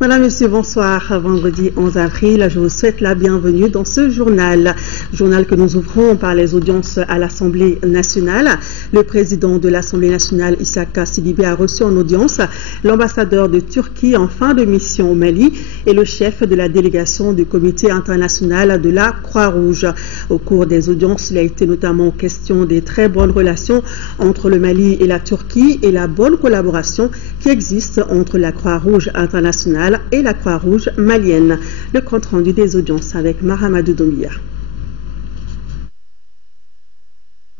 Madame, Monsieur, bonsoir. Vendredi 11 avril, je vous souhaite la bienvenue dans ce journal. Journal que nous ouvrons par les audiences à l'Assemblée nationale. Le président de l'Assemblée nationale, Issaka Sidibé, a reçu en audience l'ambassadeur de Turquie en fin de mission au Mali et le chef de la délégation du Comité international de la Croix-Rouge. Au cours des audiences, il a été notamment question des très bonnes relations entre le Mali et la Turquie et la bonne collaboration qui existe entre la Croix-Rouge internationale et la Croix-Rouge malienne. Le compte rendu des audiences avec Mahamadou Doumbia.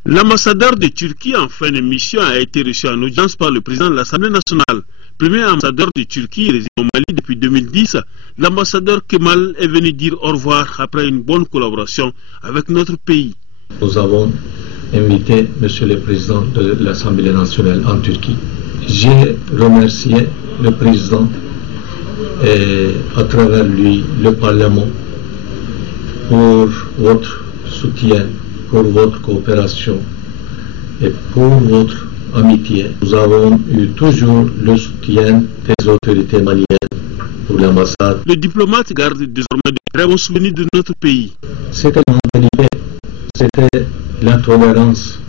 L'ambassadeur de Turquie en fin de mission a été reçu en audience par le président de l'Assemblée nationale. Premier ambassadeur de Turquie résident au Mali depuis 2010, l'ambassadeur Kemal est venu dire au revoir après une bonne collaboration avec notre pays. Nous avons invité Monsieur le Président de l'Assemblée nationale en Turquie. J'ai remercié le Président et à travers lui le Parlement pour votre soutien, pour votre coopération et pour votre amitié. Nous avons eu toujours le soutien des autorités maliennes pour l'ambassade. Le diplomate garde désormais de très bons souvenirs de notre pays. C'était l'humanité, c'était la tolérance,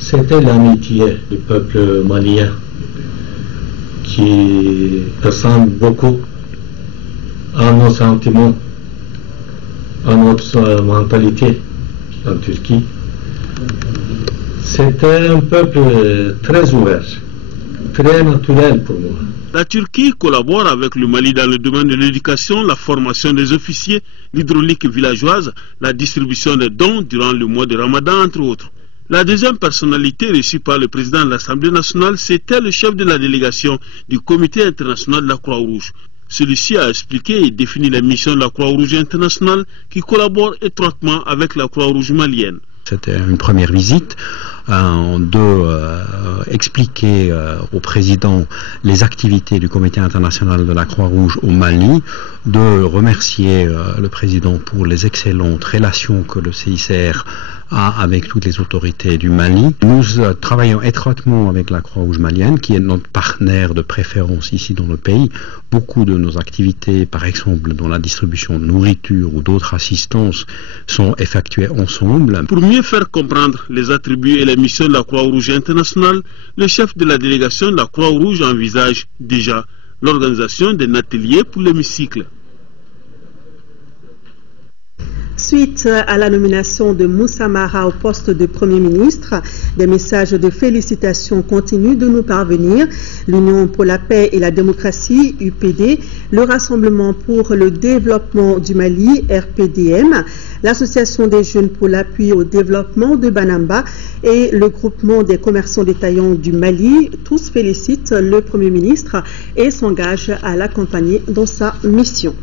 c'était l'amitié du peuple malien qui ressemble beaucoup à nos sentiments, à notre mentalité en Turquie. C'était un peuple très ouvert, très naturel pour moi. La Turquie collabore avec le Mali dans le domaine de l'éducation, la formation des officiers, l'hydraulique villageoise, la distribution des dons durant le mois de Ramadan, entre autres. La deuxième personnalité reçue par le président de l'Assemblée nationale, c'était le chef de la délégation du Comité international de la Croix-Rouge. Celui-ci a expliqué et défini la mission de la Croix-Rouge internationale qui collabore étroitement avec la Croix-Rouge malienne. C'était une première visite, expliquer au président les activités du Comité international de la Croix-Rouge au Mali, de remercier le président pour les excellentes relations que le CICR a avec toutes les autorités du Mali. Nous travaillons étroitement avec la Croix-Rouge malienne, qui est notre partenaire de préférence ici dans le pays. Beaucoup de nos activités, par exemple dans la distribution de nourriture ou d'autres assistances, sont effectuées ensemble. Pour mieux faire comprendre les attributs et les missions de la Croix-Rouge internationale, le chef de la délégation de la Croix-Rouge envisage déjà l'organisation d'un atelier pour l'hémicycle. Suite à la nomination de Moussa Mara au poste de Premier ministre, des messages de félicitations continuent de nous parvenir. L'Union pour la paix et la démocratie, UPD, le Rassemblement pour le développement du Mali, RPDM, l'Association des jeunes pour l'appui au développement de Banamba et le groupement des commerçants détaillants du Mali, tous félicitent le Premier ministre et s'engagent à l'accompagner dans sa mission.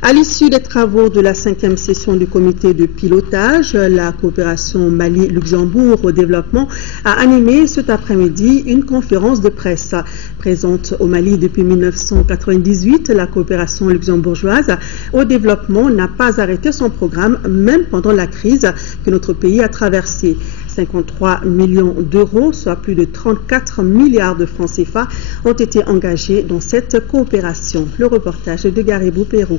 À l'issue des travaux de la 5e session du comité de pilotage, la coopération Mali-Luxembourg au développement a animé cet après-midi une conférence de presse. Présente au Mali depuis 1998, la coopération luxembourgeoise au développement n'a pas arrêté son programme, même pendant la crise que notre pays a traversée. 53 millions d'euros, soit plus de 34 milliards de francs CFA, ont été engagés dans cette coopération. Le reportage de Garibou Pérou.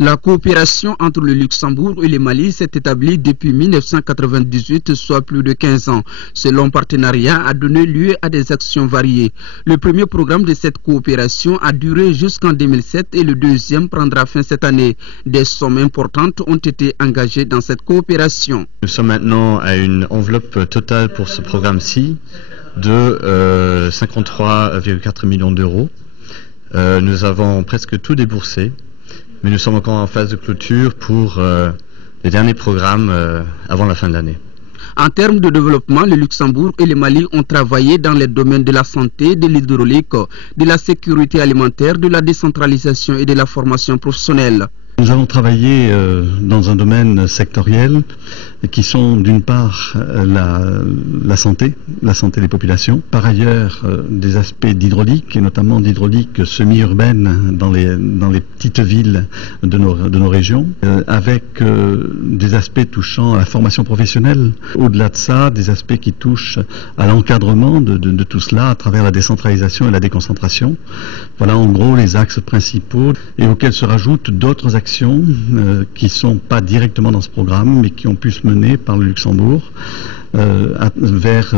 La coopération entre le Luxembourg et le Mali s'est établie depuis 1998, soit plus de 15 ans. Ce long partenariat a donné lieu à des actions variées. Le premier programme de cette coopération a duré jusqu'en 2007 et le deuxième prendra fin cette année. Des sommes importantes ont été engagées dans cette coopération. Nous sommes maintenant à une enveloppe totale pour ce programme-ci de 53,4 millions d'euros. Nous avons presque tout déboursé. Mais nous sommes encore en phase de clôture pour les derniers programmes avant la fin de l'année. En termes de développement, le Luxembourg et le Mali ont travaillé dans les domaines de la santé, de l'hydraulique, de la sécurité alimentaire, de la décentralisation et de la formation professionnelle. Nous avons travaillé dans un domaine sectoriel qui sont d'une part la santé des populations, par ailleurs des aspects d'hydraulique, et notamment d'hydraulique semi-urbaine dans les petites villes de nos régions, avec des aspects touchant à la formation professionnelle. Au-delà de ça, des aspects qui touchent à l'encadrement de tout cela à travers la décentralisation et la déconcentration. Voilà en gros les axes principaux, et auxquels se rajoutent d'autres actions qui ne sont pas directement dans ce programme, mais qui ont pu se mener par le Luxembourg vers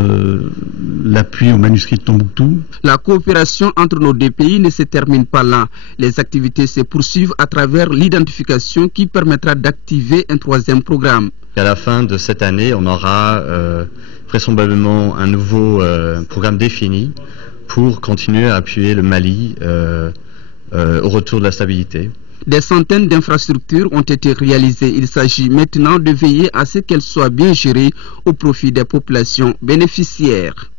l'appui au manuscrit de Tombouctou. La coopération entre nos deux pays ne se termine pas là. Les activités se poursuivent à travers l'identification qui permettra d'activer un troisième programme. À la fin de cette année, on aura vraisemblablement un nouveau programme défini pour continuer à appuyer le Mali au retour de la stabilité. Des centaines d'infrastructures ont été réalisées. Il s'agit maintenant de veiller à ce qu'elles soient bien gérées au profit des populations bénéficiaires.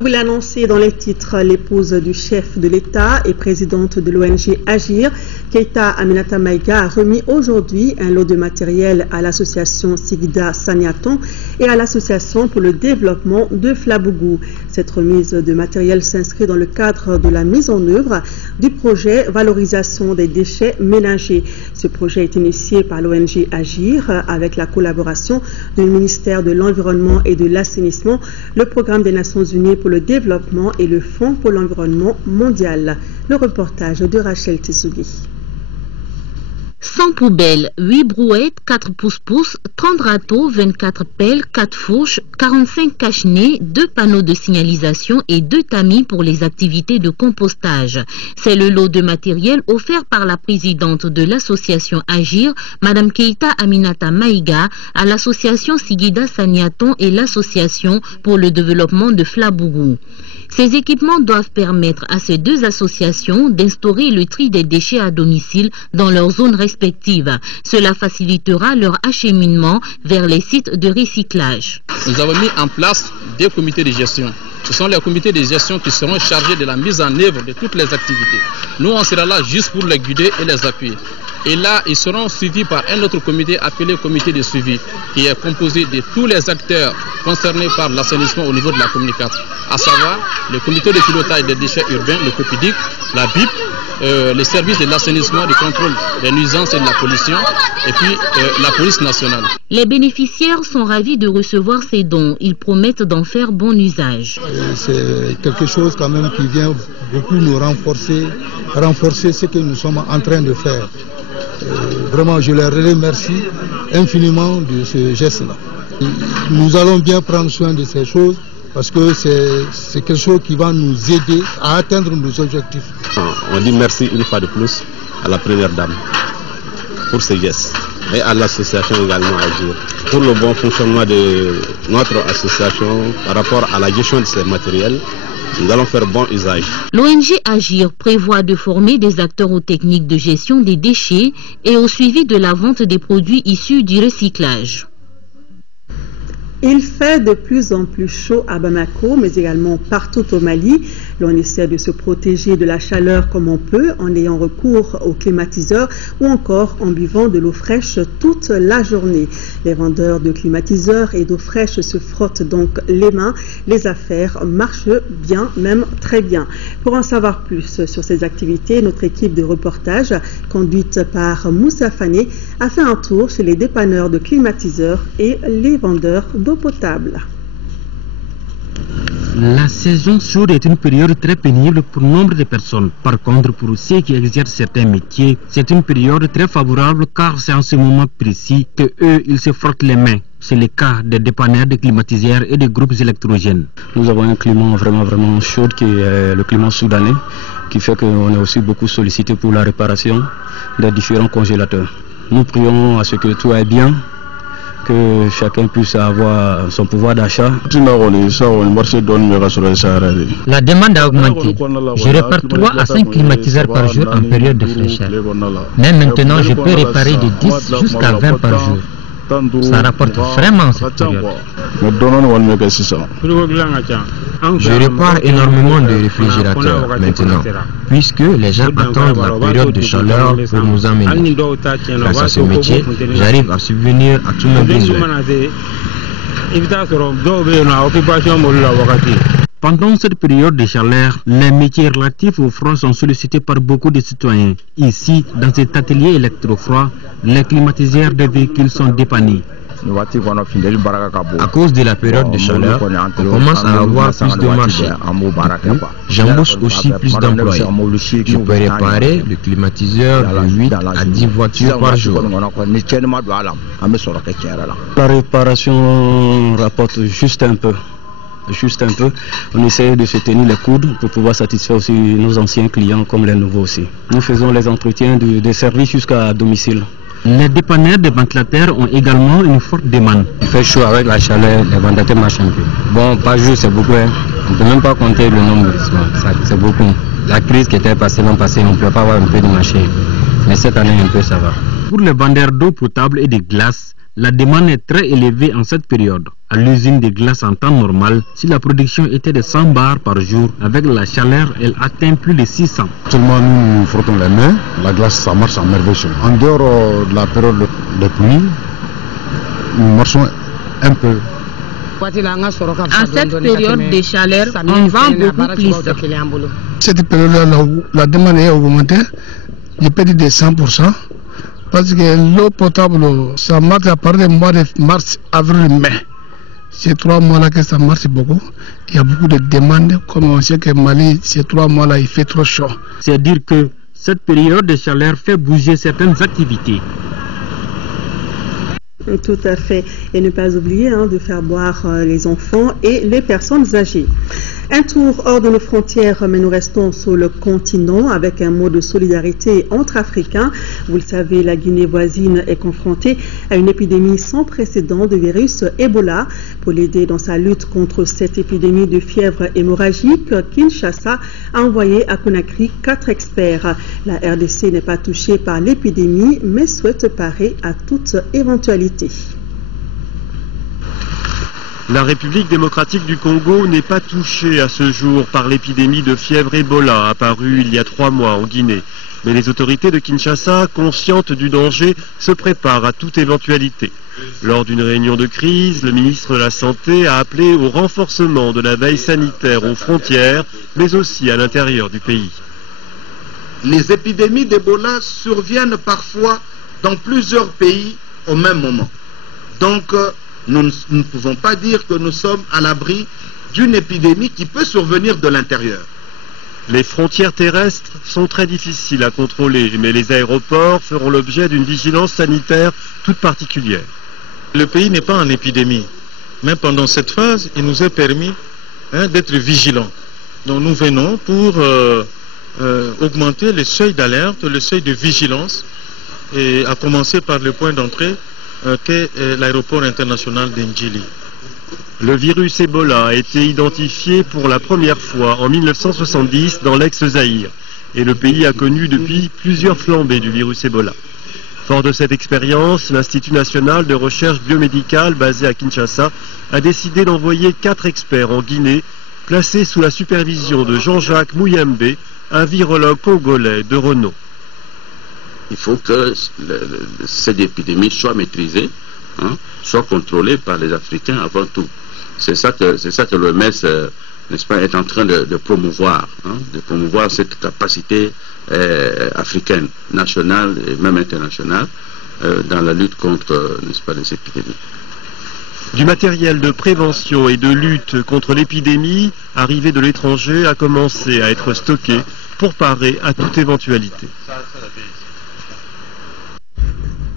Vous l'annoncez dans les titres, l'épouse du chef de l'État et présidente de l'ONG Agir, Keita Aminata Maïga, a remis aujourd'hui un lot de matériel à l'association Sigida Sagnaton et à l'association pour le développement de Flabougou. Cette remise de matériel s'inscrit dans le cadre de la mise en œuvre du projet Valorisation des déchets ménagers. Ce projet est initié par l'ONG Agir avec la collaboration du ministère de l'Environnement et de l'Assainissement, le Programme des Nations Unies pour le développement et le Fonds pour l'environnement mondial. Le reportage de Rachel Tessougi. 100 poubelles, 8 brouettes, 4 pousse-pousse, 30 râteaux, 24 pelles, 4 fourches, 45 cache-nez, 2 panneaux de signalisation et 2 tamis pour les activités de compostage. C'est le lot de matériel offert par la présidente de l'association Agir, Madame Keita Aminata Maïga, à l'association Sigida Sagnaton et l'association pour le développement de Flabougou. Ces équipements doivent permettre à ces deux associations d'instaurer le tri des déchets à domicile dans leurs zones respectives. Cela facilitera leur acheminement vers les sites de recyclage. Nous avons mis en place des comités de gestion. Ce sont les comités de gestion qui seront chargés de la mise en œuvre de toutes les activités. Nous, on sera là juste pour les guider et les appuyer. Et là, ils seront suivis par un autre comité appelé comité de suivi, qui est composé de tous les acteurs concernés par l'assainissement au niveau de la communication, à savoir le comité de pilotage des déchets urbains, le COPIDIC, la BIP, les services de l'assainissement, du contrôle des nuisances et de la pollution, et puis la police nationale. Les bénéficiaires sont ravis de recevoir ces dons. Ils promettent d'en faire bon usage. C'est quelque chose quand même qui vient beaucoup nous renforcer ce que nous sommes en train de faire. Vraiment, je les remercie infiniment de ce geste-là. Nous allons bien prendre soin de ces choses parce que c'est quelque chose qui va nous aider à atteindre nos objectifs. On dit merci une fois de plus à la première dame pour ces gestes et à l'association également Agir pour le bon fonctionnement de notre association par rapport à la gestion de ces matériels. Nous allons faire bon usage. L'ONG Agir prévoit de former des acteurs aux techniques de gestion des déchets et au suivi de la vente des produits issus du recyclage. Il fait de plus en plus chaud à Bamako, mais également partout au Mali. L'on essaie de se protéger de la chaleur comme on peut, en ayant recours aux climatiseurs ou encore en buvant de l'eau fraîche toute la journée. Les vendeurs de climatiseurs et d'eau fraîche se frottent donc les mains. Les affaires marchent bien, même très bien. Pour en savoir plus sur ces activités, notre équipe de reportage, conduite par Moussa Fané, a fait un tour chez les dépanneurs de climatiseurs et les vendeurs d'eau potable. La saison chaude est une période très pénible pour nombre de personnes. Par contre, pour ceux qui exercent certains métiers, c'est une période très favorable car c'est en ce moment précis que eux, ils se frottent les mains. C'est le cas des dépanneurs, des climatiseurs et des groupes électrogènes. Nous avons un climat vraiment chaud qui est le climat soudanais, qui fait qu'on est aussi beaucoup sollicité pour la réparation des différents congélateurs. Nous prions à ce que tout aille bien, que chacun puisse avoir son pouvoir d'achat. La demande a augmenté. Je répare 3 à 5 climatiseurs par jour en période de fraîcheur. Mais maintenant, je peux réparer de 10 jusqu'à 20 par jour. Ça rapporte vraiment cette période. Je répare énormément de réfrégirateurs maintenant, puisque les gens attendent la période de chaleur pour nous emmener. Grâce à ce métier, j'arrive à subvenir à tous mes besoins. Pendant cette période de chaleur, les métiers relatifs au froid sont sollicités par beaucoup de citoyens. Ici, dans cet atelier électrofroid, les climatiseurs des véhicules sont dépannés. À cause de la période de chaleur, on commence à avoir plus de marché. J'embauche aussi plus d'employés. Je peux réparer le climatiseur de 8 à 10 voitures par jour. La réparation rapporte juste un peu. On essaie de se tenir les coudes pour pouvoir satisfaire aussi nos anciens clients comme les nouveaux aussi. Nous faisons les entretiens des services jusqu'à domicile. Les dépanneurs de ventilateurs ont également une forte demande. Il fait chaud avec la chaleur, les ventilateurs marchent un peu. Bon, par jour c'est beaucoup, hein. On ne peut même pas compter le nombre, c'est beaucoup. La crise qui était passée l'an passé, on ne peut pas avoir un peu de marché. Mais cette année un peu ça va. Pour les vendeurs d'eau potable et de glace, la demande est très élevée en cette période. À l'usine de glace en temps normal, si la production était de 100 bars par jour, avec la chaleur, elle atteint plus de 600. Seulement nous frottons les mains, la glace ça marche en merveille. En dehors de la période de pluie, nous marchons un peu. En cette période de chaleur, on vend beaucoup plus. Cette période-là, la demande est augmentée, je peux dire de 100%. Parce que l'eau potable, ça marche à partir du mois de mars, avril, mai. Ces 3 mois-là que ça marche beaucoup. Il y a beaucoup de demandes. Comme on sait que Mali, ces 3 mois-là, il fait trop chaud. C'est dire que cette période de chaleur fait bouger certaines activités. Tout à fait. Et ne pas oublier de faire boire les enfants et les personnes âgées. Un tour hors de nos frontières, mais nous restons sur le continent avec un mot de solidarité entre Africains. Vous le savez, la Guinée voisine est confrontée à une épidémie sans précédent de virus Ebola. Pour l'aider dans sa lutte contre cette épidémie de fièvre hémorragique, Kinshasa a envoyé à Conakry 4 experts. La RDC n'est pas touchée par l'épidémie, mais souhaite parer à toute éventualité. La République démocratique du Congo n'est pas touchée à ce jour par l'épidémie de fièvre Ebola apparue il y a 3 mois en Guinée. Mais les autorités de Kinshasa, conscientes du danger, se préparent à toute éventualité. Lors d'une réunion de crise, le ministre de la Santé a appelé au renforcement de la veille sanitaire aux frontières, mais aussi à l'intérieur du pays. Les épidémies d'Ebola surviennent parfois dans plusieurs pays au même moment. Donc, nous ne pouvons pas dire que nous sommes à l'abri d'une épidémie qui peut survenir de l'intérieur. Les frontières terrestres sont très difficiles à contrôler, mais les aéroports feront l'objet d'une vigilance sanitaire toute particulière. Le pays n'est pas en épidémie, mais pendant cette phase, il nous est permis d'être vigilants. Donc nous venons pour augmenter le seuil d'alerte, le seuil de vigilance, et à commencer par le point d'entrée qu'est l'aéroport international d'Ndjili. Le virus Ebola a été identifié pour la première fois en 1970 dans l'ex-Zaïre et le pays a connu depuis plusieurs flambées du virus Ebola. Fort de cette expérience, l'Institut national de recherche biomédicale basé à Kinshasa a décidé d'envoyer 4 experts en Guinée placés sous la supervision de Jean-Jacques Mouyembe, un virologue congolais de renom. Il faut que cette épidémie soit maîtrisée, soit contrôlée par les Africains avant tout. C'est ça que l'OMS, n'est-ce pas, est en train de promouvoir, de promouvoir cette capacité africaine, nationale et même internationale dans la lutte contre, n'est-ce pas, les épidémies. Du matériel de prévention et de lutte contre l'épidémie arrivé de l'étranger a commencé à être stocké pour parer à toute éventualité.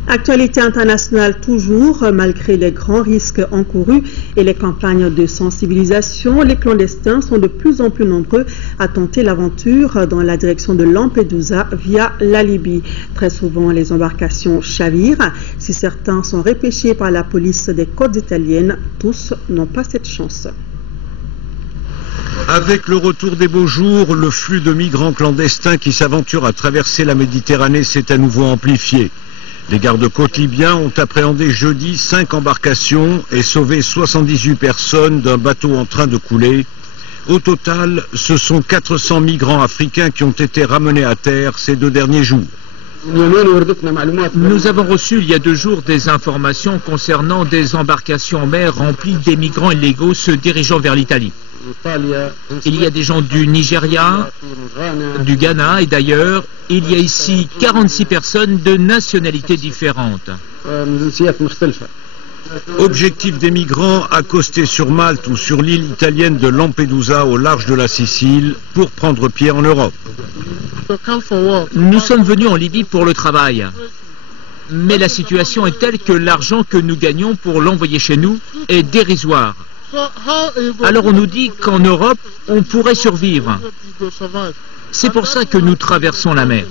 Actualité internationale toujours, malgré les grands risques encourus et les campagnes de sensibilisation, les clandestins sont de plus en plus nombreux à tenter l'aventure dans la direction de Lampedusa via la Libye. Très souvent, les embarcations chavirent. Si certains sont repêchés par la police des côtes italiennes, tous n'ont pas cette chance. Avec le retour des beaux jours, le flux de migrants clandestins qui s'aventurent à traverser la Méditerranée s'est à nouveau amplifié. Les gardes-côtes libyens ont appréhendé jeudi 5 embarcations et sauvé 78 personnes d'un bateau en train de couler. Au total, ce sont 400 migrants africains qui ont été ramenés à terre ces 2 derniers jours. Nous avons reçu il y a 2 jours des informations concernant des embarcations en mer remplies d'émigrants illégaux se dirigeant vers l'Italie. Il y a des gens du Nigeria, du Ghana et d'ailleurs, il y a ici 46 personnes de nationalités différentes. Objectif des migrants, accoster sur Malte ou sur l'île italienne de Lampedusa au large de la Sicile pour prendre pied en Europe. Nous sommes venus en Libye pour le travail. Mais la situation est telle que l'argent que nous gagnons pour l'envoyer chez nous est dérisoire. Alors on nous dit qu'en Europe, on pourrait survivre. C'est pour ça que nous traversons la mer.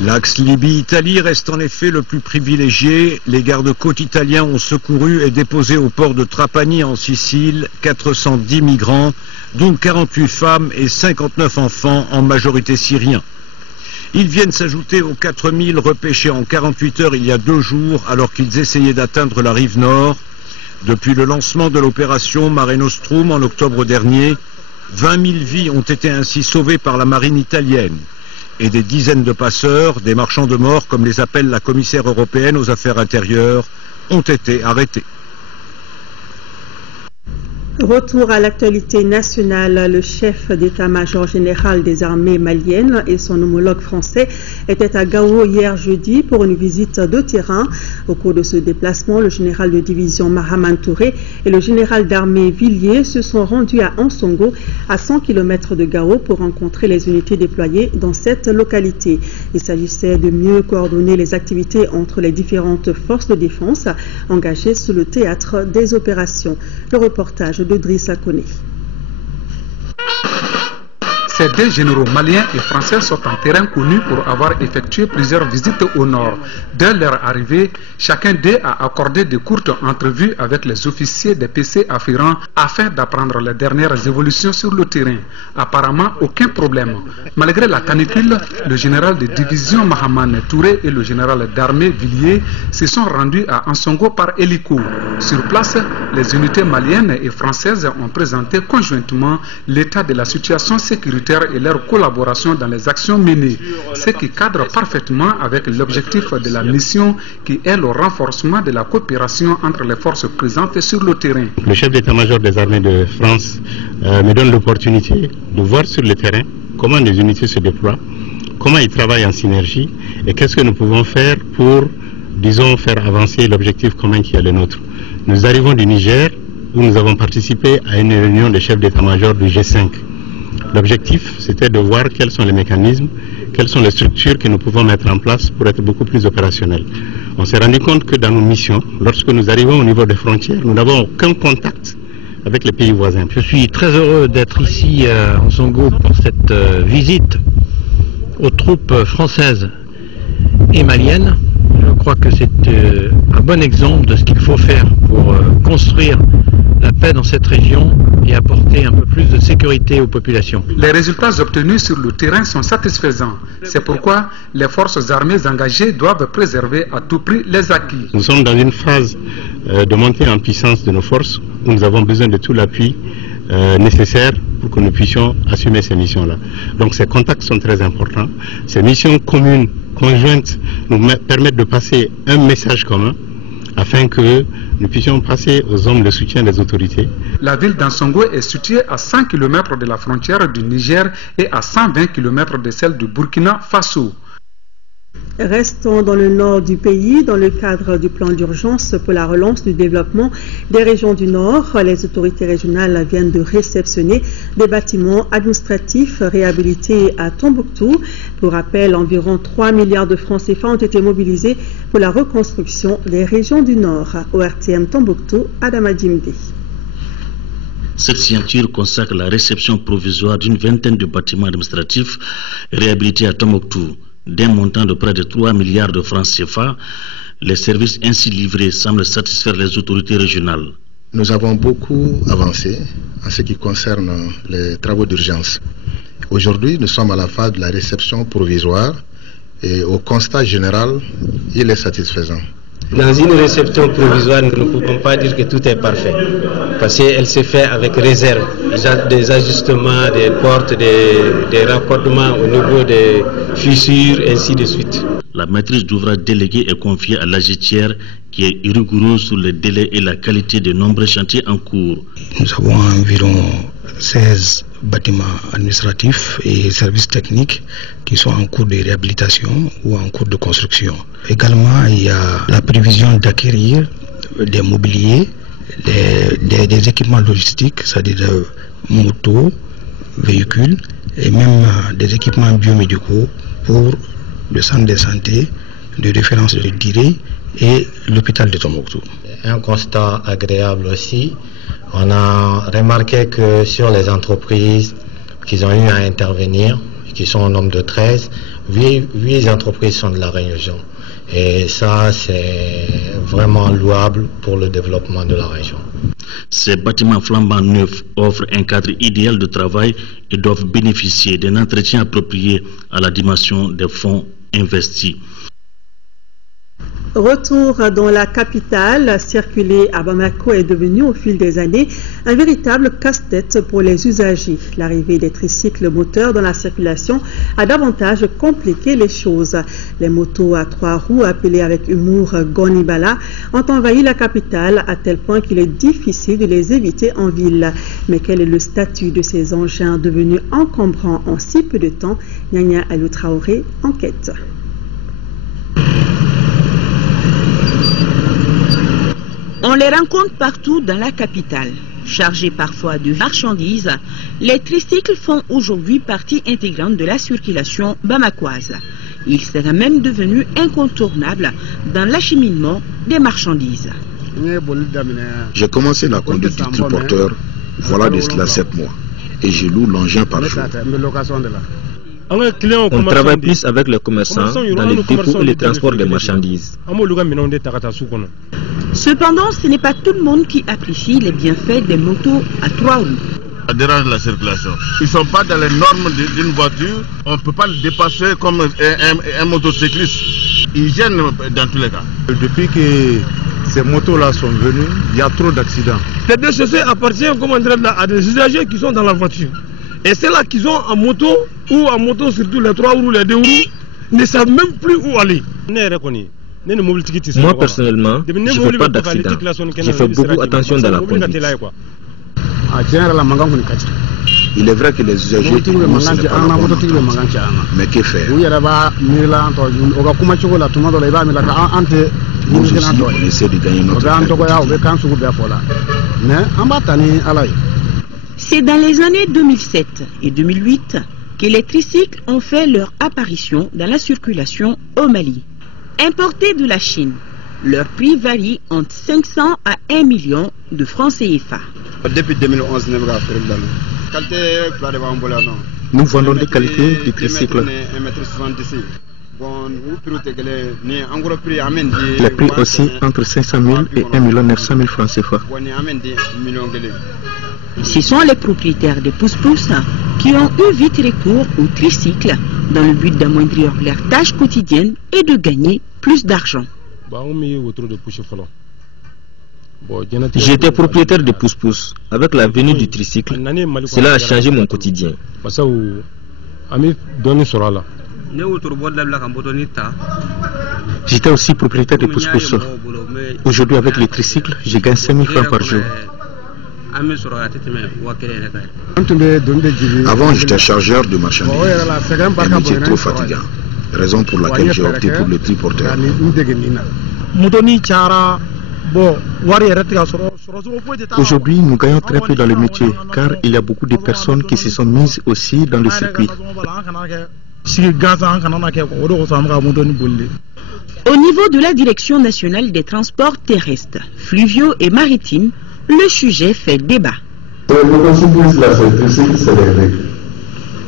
L'axe Libye-Italie reste en effet le plus privilégié. Les gardes-côtes italiens ont secouru et déposé au port de Trapani en Sicile 410 migrants, dont 48 femmes et 59 enfants, en majorité syriens. Ils viennent s'ajouter aux 4000 repêchés en 48 heures il y a 2 jours alors qu'ils essayaient d'atteindre la rive nord. Depuis le lancement de l'opération Mare Nostrum en octobre dernier, 20 000 vies ont été ainsi sauvées par la marine italienne. Et des dizaines de passeurs, des marchands de mort, comme les appelle la commissaire européenne aux affaires intérieures, ont été arrêtés. Retour à l'actualité nationale, le chef d'état-major général des armées maliennes et son homologue français étaient à Gao hier jeudi pour une visite de terrain. Au cours de ce déplacement, le général de division Mahaman Touré et le général d'armée Villiers se sont rendus à Ansongo, à 100 km de Gao, pour rencontrer les unités déployées dans cette localité. Il s'agissait de mieux coordonner les activités entre les différentes forces de défense engagées sur le théâtre des opérations. Le reportage de Driss Kone. Ces 2 généraux maliens et français sont en terrain connu pour avoir effectué plusieurs visites au nord. Dès leur arrivée, chacun d'eux a accordé de courtes entrevues avec les officiers des PC afférents afin d'apprendre les dernières évolutions sur le terrain. Apparemment, aucun problème. Malgré la canicule, le général de division Mahaman Touré et le général d'armée Villiers se sont rendus à Ansongo par hélico. Sur place, les unités maliennes et françaises ont présenté conjointement l'état de la situation sécuritaire et leur collaboration dans les actions menées, ce qui cadre parfaitement avec l'objectif de la mission qui est le renforcement de la coopération entre les forces présentes sur le terrain. Le chef d'état-major des armées de France me donne l'opportunité de voir sur le terrain comment les unités se déploient, comment ils travaillent en synergie et qu'est-ce que nous pouvons faire pour, disons, faire avancer l'objectif commun qui est le nôtre. Nous arrivons du Niger où nous avons participé à une réunion des chefs d'état-major du G5. L'objectif, c'était de voir quels sont les mécanismes, quelles sont les structures que nous pouvons mettre en place pour être beaucoup plus opérationnels. On s'est rendu compte que dans nos missions, lorsque nous arrivons au niveau des frontières, nous n'avons aucun contact avec les pays voisins. Je suis très heureux d'être ici à Ansongo pour cette visite aux troupes françaises et maliennes. Je crois que c'est un bon exemple de ce qu'il faut faire pour construire la paix dans cette région et apporter un peu plus de sécurité aux populations. Les résultats obtenus sur le terrain sont satisfaisants. C'est pourquoi les forces armées engagées doivent préserver à tout prix les acquis. Nous sommes dans une phase de montée en puissance de nos forces où nous avons besoin de tout l'appui nécessaire pour que nous puissions assumer ces missions-là. Donc ces contacts sont très importants. Ces missions communes, conjointes, nous permettent de passer un message commun afin que nous puissions passer aux hommes de soutien des autorités. La ville d'Ansongo est située à 100 km de la frontière du Niger et à 120 km de celle du Burkina Faso. Restons dans le nord du pays. Dans le cadre du plan d'urgence pour la relance du développement des régions du Nord, les autorités régionales viennent de réceptionner des bâtiments administratifs réhabilités à Tombouctou. Pour rappel, environ 3 milliards de francs CFA ont été mobilisés pour la reconstruction des régions du Nord. Au RTM Tombouctou, Adama Djimdi. Cette signature consacre la réception provisoire d'une vingtaine de bâtiments administratifs réhabilités à Tombouctou. D'un montant de près de 3 milliards de francs CFA, les services ainsi livrés semblent satisfaire les autorités régionales. Nous avons beaucoup avancé en ce qui concerne les travaux d'urgence. Aujourd'hui, nous sommes à la phase de la réception provisoire et au constat général, il est satisfaisant. Dans une réception provisoire, nous ne pouvons pas dire que tout est parfait, parce qu'elle se fait avec réserve, des ajustements, des portes, des raccordements au niveau des fissures, ainsi de suite. La maîtrise d'ouvrage déléguée est confiée à l'AGTIER qui est rigoureuse sur les délais et la qualité de nombreux chantiers en cours. Nous avons environ 16 bâtiments administratifs et services techniques qui sont en cours de réhabilitation ou en cours de construction. Également, il y a la prévision d'acquérir des mobiliers, des équipements logistiques, c'est-à-dire motos, véhicules et même des équipements biomédicaux pour le centre de santé de référence de Diré et l'hôpital de Tombouctou. Un constat agréable aussi, on a remarqué que sur les entreprises qui ont eu à intervenir, qui sont au nombre de 13, 8 entreprises sont de la région. Et ça, c'est vraiment louable pour le développement de la région. Ces bâtiments flambants neufs offrent un cadre idéal de travail et doivent bénéficier d'un entretien approprié à la dimension des fonds investis. Retour dans la capitale, circuler à Bamako est devenu au fil des années un véritable casse-tête pour les usagers. L'arrivée des tricycles moteurs dans la circulation a davantage compliqué les choses. Les motos à 3 roues, appelées avec humour Gonibala, ont envahi la capitale à tel point qu'il est difficile de les éviter en ville. Mais quel est le statut de ces engins devenus encombrants en si peu de temps? Nyanya Alou Traoré enquête. On les rencontre partout dans la capitale. Chargés parfois de marchandises, les tricycles font aujourd'hui partie intégrante de la circulation bamakoise. Ils seraient même devenus incontournables dans l'acheminement des marchandises. J'ai commencé la conduite du triporteur, voilà de cela 7 mois, et je loue l'engin par jour. On travaille plus avec les commerçants dans les dépôts et le transport des marchandises. Cependant, ce n'est pas tout le monde qui apprécie les bienfaits des motos à 3 roues. Ça dérange la circulation. Ils ne sont pas dans les normes d'une voiture. On ne peut pas le dépasser comme un motocycliste. Ils gênent dans tous les cas. Depuis que ces motos-là sont venues, il y a trop d'accidents. Les DCC appartiennent à des usagers qui sont dans la voiture. Et ceux-là qui sont en moto, ou en moto surtout les 3 roues, les 2 roues, ne savent même plus où aller. Moi personnellement, je ne fais pas d'accident. Je fais beaucoup attention dans la conduite. Il est vrai que les usagers mais que faire? Nous aussi, on essaie de gagner notre vie. C'est dans les années 2007 et 2008 que les tricycles ont fait leur apparition dans la circulation au Mali. Importés de la Chine, leur prix varie entre 500 à 1 million de francs CFA. Depuis 2011, nous vendons des qualités de tricycles. Les prix aussi entre 500 000 et 1 900 000 francs CFA. Ce sont les propriétaires des pousse-pousse qui ont eu vite recours au tricycle dans le but d'amoindrir leurs tâches quotidiennes et de gagner plus d'argent. J'étais propriétaire de pousse-pousse. Avec la venue du tricycle, cela a changé mon quotidien. J'étais aussi propriétaire de pousse-pousse. Aujourd'hui, avec le tricycle, je gagne 5 000 francs par jour. Avant, j'étais chargeur de marchandises. Un métier trop fatigant. Raison pour laquelle j'ai opté pour le triporteur. Aujourd'hui, nous gagnons très peu dans le métier, car il y a beaucoup de personnes qui se sont mises aussi dans le circuit. Au niveau de la Direction nationale des transports terrestres, fluviaux et maritimes, le sujet fait débat. Le motocycliste, là, c'est des véhicules.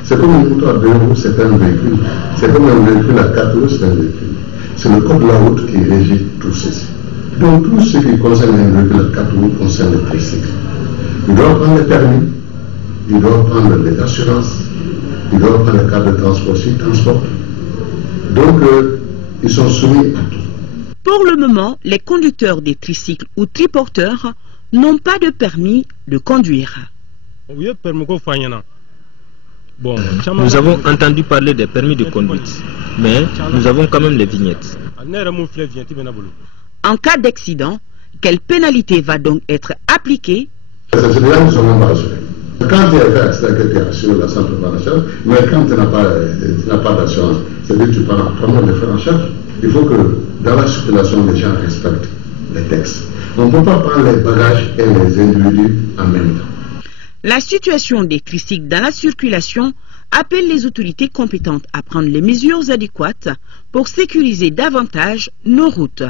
C'est comme une moto à 2 roues, c'est un véhicule. C'est comme un véhicule à 4 roues, c'est un véhicule. C'est le code de la route qui régit tout ceci. Donc tout ce qui concerne un véhicule à 4 roues concerne le tricycle. Ils doivent prendre les permis, ils doivent prendre les assurances, ils doivent prendre les cartes de transport s'ils transportent. Donc ils sont soumis à tout. Pour le moment, les conducteurs des tricycles ou triporteurs n'ont pas de permis de conduire. Nous avons entendu parler des permis de conduite, mais nous avons quand même les vignettes. En cas d'accident, quelle pénalité va donc être appliquée? Quand il y a un accident qui est assuré, la santé prend en charge, mais quand tu n'as pas d'assurance, c'est-à-dire que tu prends toi de faire en charge. Il faut que dans la circulation, les gens respectent les textes. On ne peut pas prendre les bagages et les individus en même temps. La situation des tricycles dans la circulation appelle les autorités compétentes à prendre les mesures adéquates pour sécuriser davantage nos routes.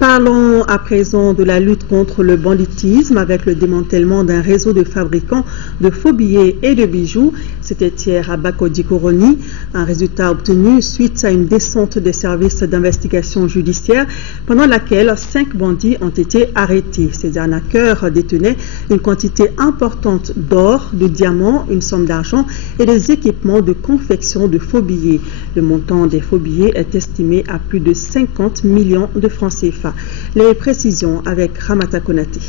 Parlons à présent de la lutte contre le banditisme avec le démantèlement d'un réseau de fabricants de faux billets et de bijoux. C'était hier à Bakodji-Koroni, un résultat obtenu suite à une descente des services d'investigation judiciaire pendant laquelle 5 bandits ont été arrêtés. Ces arnaqueurs détenaient une quantité importante d'or, de diamants, une somme d'argent et des équipements de confection de faux billets. Le montant des faux billets est estimé à plus de 50 millions de francs CFA. Les précisions avec Ramata Konati.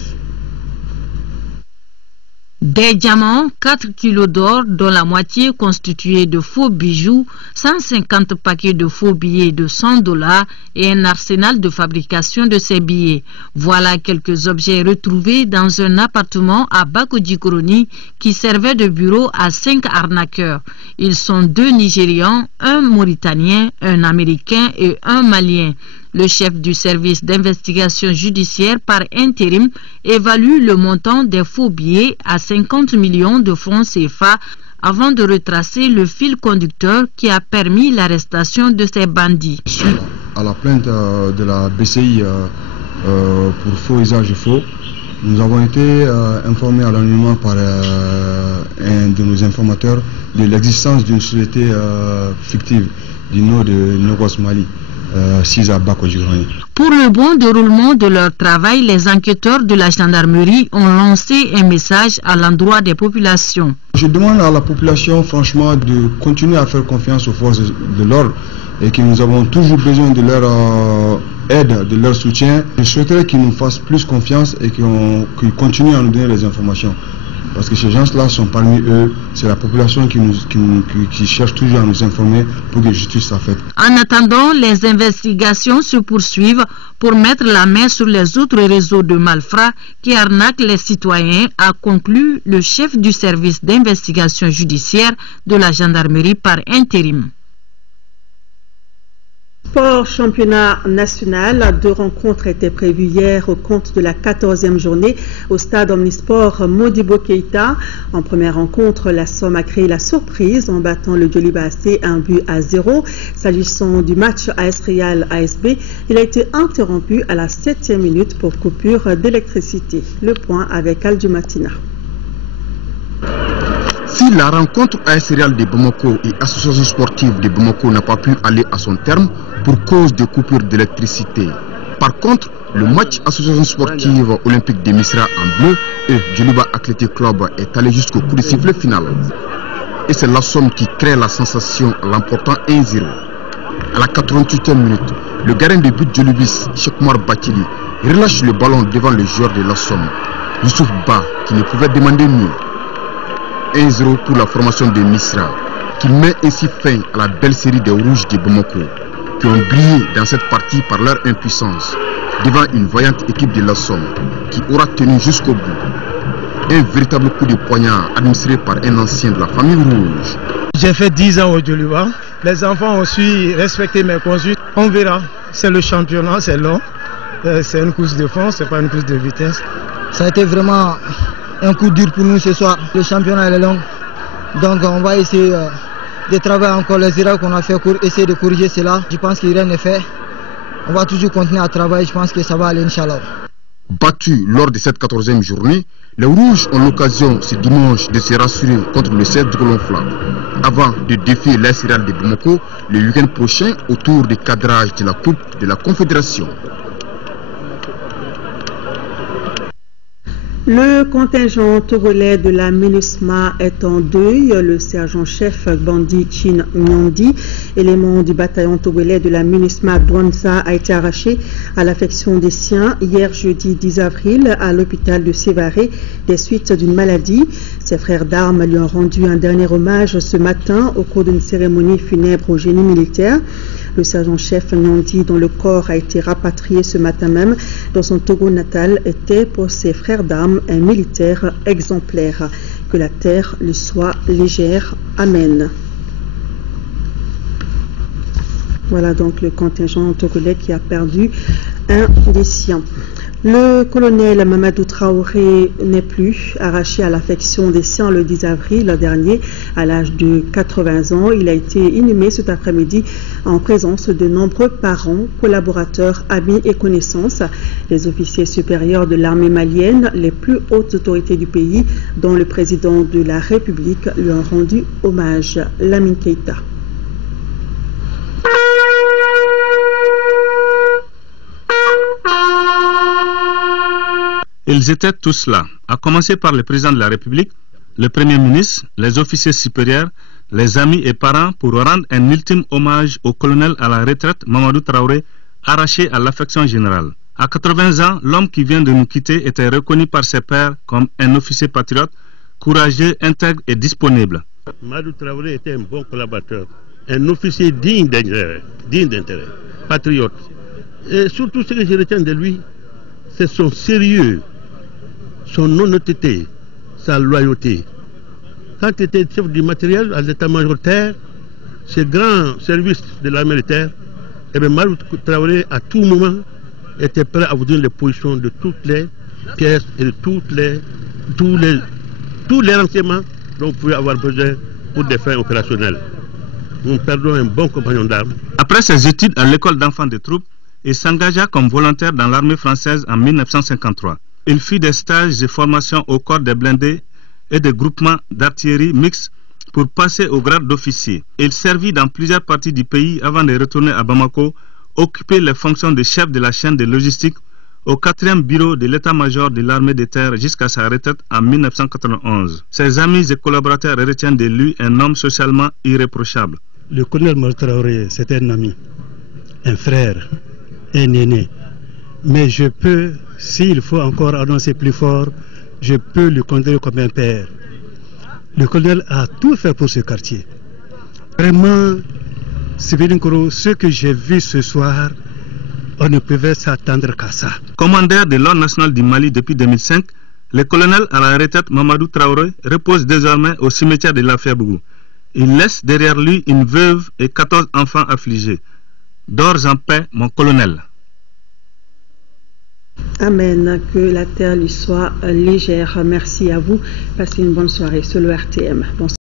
Des diamants, 4 kilos d'or, dont la moitié constituée de faux bijoux, 150 paquets de faux billets de $100 et un arsenal de fabrication de ces billets. Voilà quelques objets retrouvés dans un appartement à Bakodji-Koroni qui servait de bureau à 5 arnaqueurs. Ils sont 2 Nigérians, un Mauritanien, un Américain et un Malien. Le chef du service d'investigation judiciaire par intérim évalue le montant des faux billets à 50 millions de francs CFA avant de retracer le fil conducteur qui a permis l'arrestation de ces bandits. Suite à la plainte de la BCI pour faux usage faux, nous avons été informés à l'anonymat par un de nos informateurs de l'existence d'une société fictive du nom de Nogos Mali. Pour le bon déroulement de leur travail, les enquêteurs de la gendarmerie ont lancé un message à l'endroit des populations. Je demande à la population franchement de continuer à faire confiance aux forces de l'ordre et que nous avons toujours besoin de leur aide, de leur soutien. Je souhaiterais qu'ils nous fassent plus confiance et qu'ils continuent à nous donner les informations. Parce que ces gens-là sont parmi eux, c'est la population qui cherche toujours à nous informer pour que justice soit faite. En attendant, les investigations se poursuivent pour mettre la main sur les autres réseaux de malfrats qui arnaquent les citoyens, a conclu le chef du service d'investigation judiciaire de la gendarmerie par intérim. Sport championnat national, 2 rencontres étaient prévues hier au compte de la 14e journée au stade Omnisport Modibo Keïta. En première rencontre, la Somme a créé la surprise en battant le Djoliba AC 1-0. S'agissant du match AS Real ASB, il a été interrompu à la 7e minute pour coupure d'électricité. Le point avec Aldumatina. Si la rencontre AS Real de Bamako et Association sportive de Bamako n'a pas pu aller à son terme pour cause de coupure d'électricité, par contre, le match Association sportive olympique de Misra en bleu et Djoliba Athletic Club est allé jusqu'au coup de sifflet final. Et c'est la Somme qui crée la sensation en l'emportant 1-0. À la 88e minute, le gardien de but Djolibis, Chekmar Batili, relâche le ballon devant le joueur de la Somme, Youssouf Ba, qui ne pouvait demander mieux. 1-0 pour la formation de Misra, qui met ainsi fin à la belle série des Rouges de Bamako, qui ont brillé dans cette partie par leur impuissance, devant une voyante équipe de la Somme, qui aura tenu jusqu'au bout. Un véritable coup de poignard administré par un ancien de la famille Rouge. J'ai fait 10 ans au Djoliba. Les enfants ont su respecter mes conduites. On verra. C'est le championnat, c'est long. C'est une course de fond, c'est pas une course de vitesse. Ça a été vraiment un coup dur pour nous ce soir. Le championnat est long. Donc on va essayer de travailler encore les erreurs qu'on a fait pour essayer de corriger cela. Je pense qu'il n'y a rien de fait. On va toujours continuer à travailler. Je pense que ça va aller, Inch'Allah. Battus lors de cette 14e journée, les Rouges ont l'occasion ce dimanche de se rassurer contre le 16 du Colomfla avant de défier l'AS Real de Bamako le week-end prochain au tour du cadrage de la Coupe de la Confédération. Le contingent togolais de la MINUSMA est en deuil. Le sergent-chef Bandi Chin Nyandi, élément du bataillon togolais de la MINUSMA Douanza, a été arraché à l'affection des siens hier jeudi 10 avril à l'hôpital de Sévaré des suites d'une maladie. Ses frères d'armes lui ont rendu un dernier hommage ce matin au cours d'une cérémonie funèbre au génie militaire. Le sergent-chef Nyandi, dont le corps a été rapatrié ce matin même dans son Togo natal, était pour ses frères d'armes un militaire exemplaire. Que la terre lui soit légère. Amen. Voilà donc le contingent togolais qui a perdu un des siens. Le colonel Mamadou Traoré n'est plus, arraché à l'affection des siens le 10 avril dernier à l'âge de 80 ans. Il a été inhumé cet après-midi en présence de nombreux parents, collaborateurs, amis et connaissances. Les officiers supérieurs de l'armée malienne, les plus hautes autorités du pays, dont le président de la République, lui ont rendu hommage. Lamine Keïta. Ils étaient tous là, à commencer par le président de la République, le Premier ministre, les officiers supérieurs, les amis et parents pour rendre un ultime hommage au colonel à la retraite Mamadou Traoré, arraché à l'affection générale. À 80 ans, l'homme qui vient de nous quitter était reconnu par ses pairs comme un officier patriote, courageux, intègre et disponible. Mamadou Traoré était un bon collaborateur, un officier digne d'intérêt, patriote. Et surtout ce que je retiens de lui, c'est son sérieux, son honnêteté, sa loyauté. Quand il était chef du matériel à l'état-major terre, ce grand service de l'armée de terre, et bien Mamadou Traoré à tout moment était prêt à vous donner les positions de toutes les pièces et de tous les renseignements dont vous pouvez avoir besoin pour des fins opérationnelles. Nous perdons un bon compagnon d'armes. Après ses études à l'école d'enfants de troupes, il s'engagea comme volontaire dans l'armée française en 1953. Il fit des stages de formation au corps des blindés et des groupements d'artillerie mixtes pour passer au grade d'officier. Il servit dans plusieurs parties du pays avant de retourner à Bamako, occuper les fonctions de chef de la chaîne de logistique au 4e bureau de l'état-major de l'armée de terre jusqu'à sa retraite en 1991. Ses amis et collaborateurs retiennent de lui un homme socialement irréprochable. Le colonel Mamadou Traoré, c'était un ami, un frère, un aîné. Mais je peux, s'il faut encore annoncer plus fort, je peux le considérer comme un père. Le colonel a tout fait pour ce quartier. Vraiment, ce que j'ai vu ce soir, on ne pouvait s'attendre qu'à ça. Commandeur de l'Ordre national du Mali depuis 2005, le colonel à la retraite Mamadou Traoré repose désormais au cimetière de Lafaybougou. Il laisse derrière lui une veuve et 14 enfants affligés. Dors en paix, mon colonel. Amen. Que la terre lui soit légère. Merci à vous. Passez une bonne soirée sur le RTM. Bonsoir.